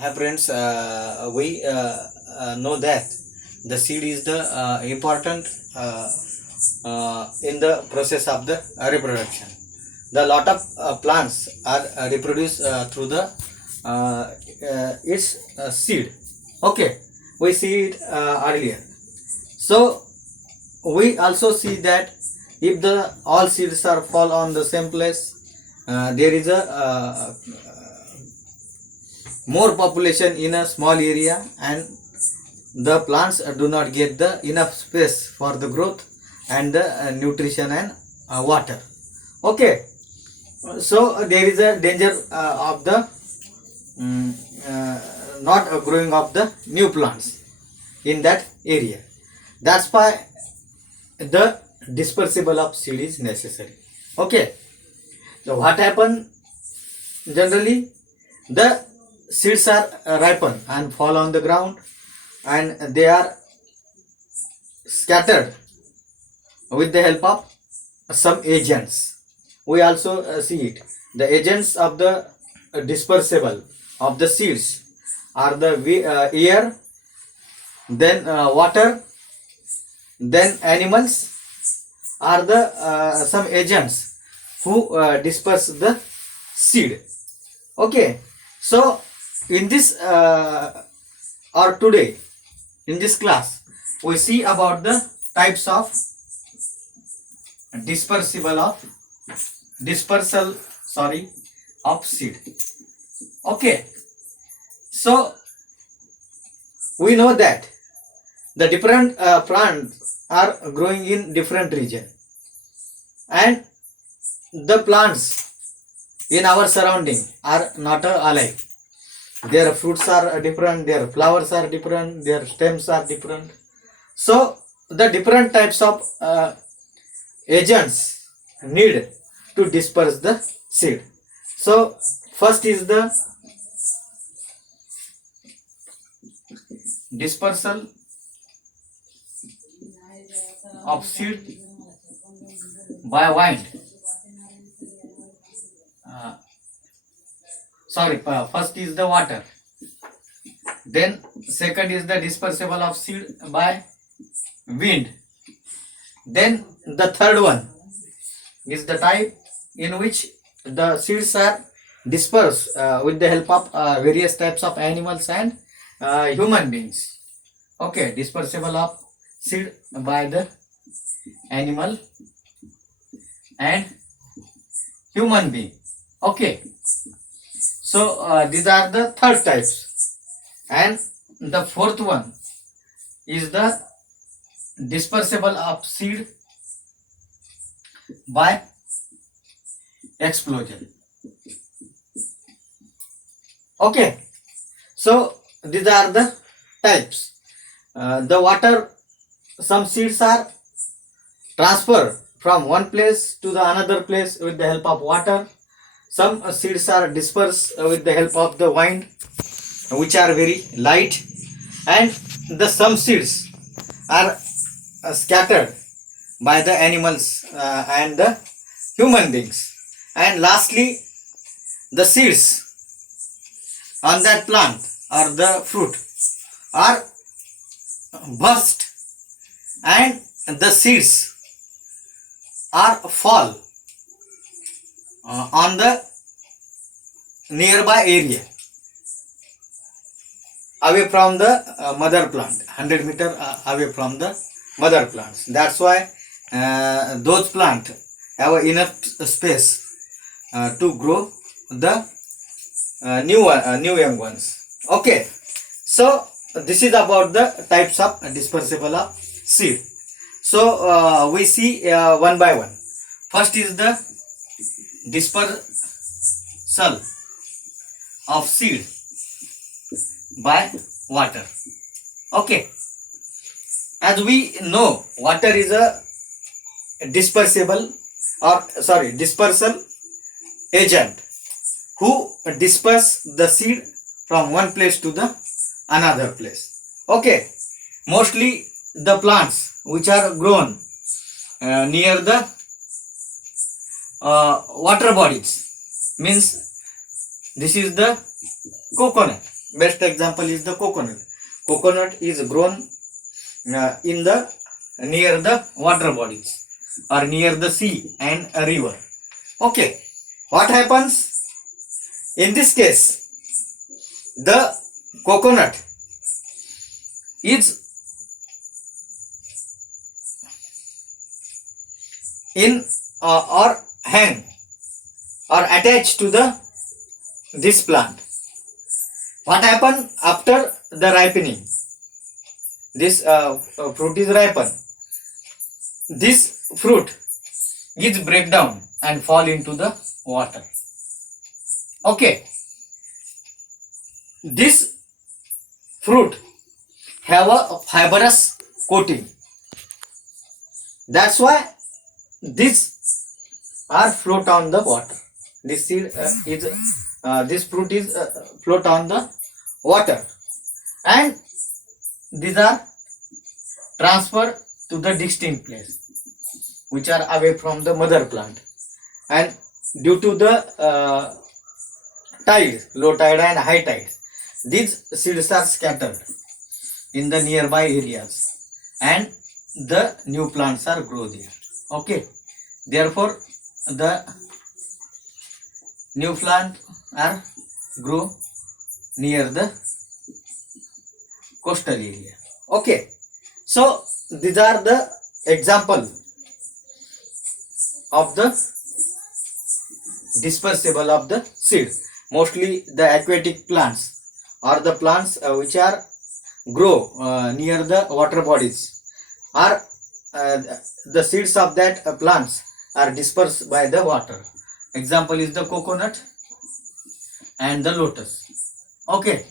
Hi friends, we know that the seed is the important in the process of the reproduction. The lot of plants are reproduced through the its seed. Okay, we see it earlier. So we also see that if the all seeds are fall on the same place, there is a more population in a small area, and the plants do not get the enough space for the growth and the nutrition and water. Okay, so there is a danger of the mm, uh, not growing of the new plants in that area. That's why the dispersible of seed is necessary. Okay, so what happen generally, the seeds are ripen and fall on the ground, and they are scattered with the help of some agents. We also see it. The agents of the dispersible of the seeds are the air, then water, then animals are the some agents who disperse the seed. Okay, so in this or today in this class we see about the types of dispersal of seed. Okay, so we know that the different plants are growing in different region, and the plants in our surrounding are not alike. Their fruits are different, their flowers are different, their stems are different. So the different types of agents need to disperse the seed. So first is the dispersal of seed by wind. First is the water, then second is the dispersible of seed by wind, then the third one is the type in which the seeds are dispersed with the help of various types of animals and human beings. Okay, dispersible of seed by the animal and human being. Okay, so these are the third types, and the fourth one is the dispersible of seed by explosion. Okay, so these are the types. The water, some seeds are transferred from one place to the another place with the help of water. Some seeds are dispersed with the help of the wind, which are very light, and the some seeds are scattered by the animals and the human beings. And lastly, the seeds on that plant or the fruit are burst, and the seeds are fall on the nearby area away from the mother plant, 100 meter away from the mother plants. That's why those plants have enough space to grow the new young ones. Okay, so this is about the types of dispersible of seed. So we see one by one. First is the dispersal of seed by water. Okay, as we know, water is a dispersal agent who disperse the seed from one place to the another place. Okay, mostly the plants which are grown near the water bodies, means this is the coconut. Best example is the coconut. Coconut is grown in the near the water bodies or near the sea and a river. Okay, what happens in this case? The coconut is in or hang or attached to the this plant. What happen after the ripening? This fruit is ripen. This fruit is break down and fall into the water. Okay, this fruit have a fibrous coating. That's why these are float on the water. This seed is this fruit is float on the water, and these are transferred to the distinct place, which are away from the mother plant, and due to the tide, low tide and high tide, these seeds are scattered in the nearby areas, and the new plants are grow there. Okay, therefore the new plant are grow near the coastal area. Okay, so these are the example of the dispersible of the seed. Mostly the aquatic plants or the plants which are grow near the water bodies are the seeds of that plants are dispersed by the water. Example is the coconut and the lotus. Okay,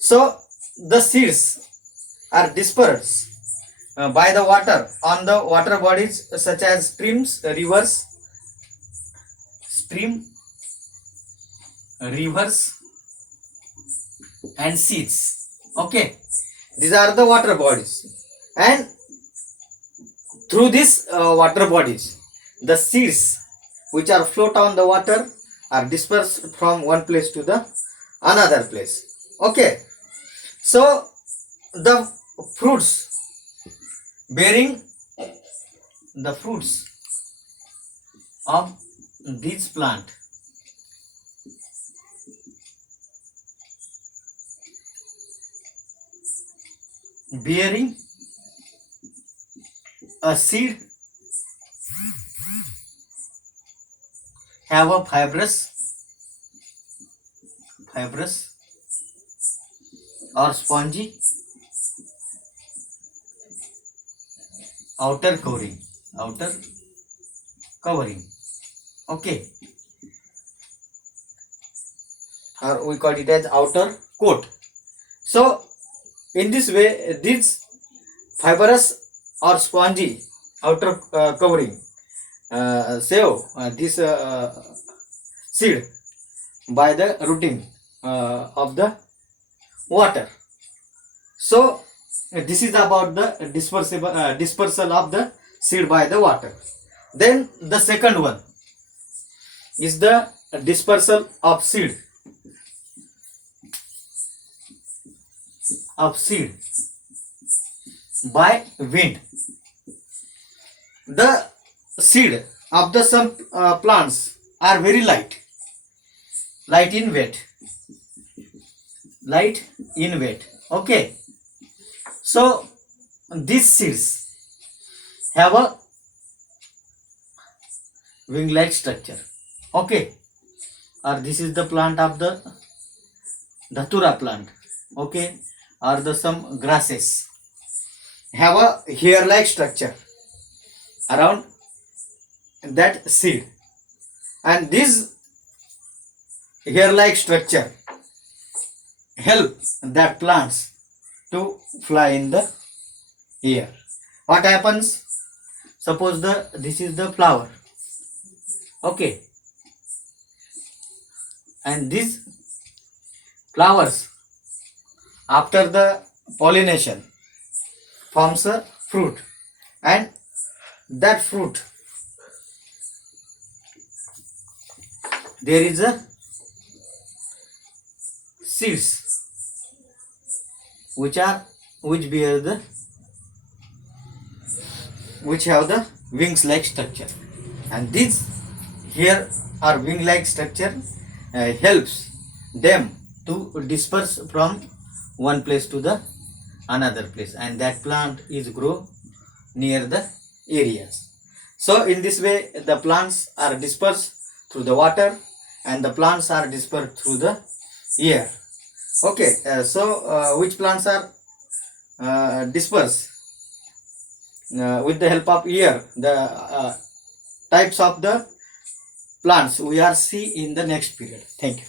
so the seeds are dispersed by the water on the water bodies such as streams, rivers, and seas. Okay, these are the water bodies, and through these water bodies, the seeds which are float on the water are dispersed from one place to the another place. Okay, so the fruits bearing the fruits of this plant bearing a seed have a fibrous or spongy outer covering. Okay, or we call it as outer coat. So in this way, this fibrous or spongy outer covering save this seed by the rooting of the water. So this is about the dispersal of the seed by the water. Then the second one is the dispersal of seed by wind. The seed of the some plants are very light in weight. Okay, so these seeds have a wing like structure. Okay, or this is the plant of the dhatura plant. Okay, or the some grasses have a hair like structure around that seed, and this hair like structure help that plants to fly in the air. What happens? Suppose this is the flower. Okay, and these flowers after the pollination forms a fruit, and that fruit there is a seeds which bear the which have the wings like structure, and these here are wing like structure helps them to disperse from one place to the another place, and that plant is grow near the areas. So in this way the plants are dispersed through the water and the plants are dispersed through the air. Okay, which plants are dispersed with the help of air? The types of the plants we are see in the next period. Thank you.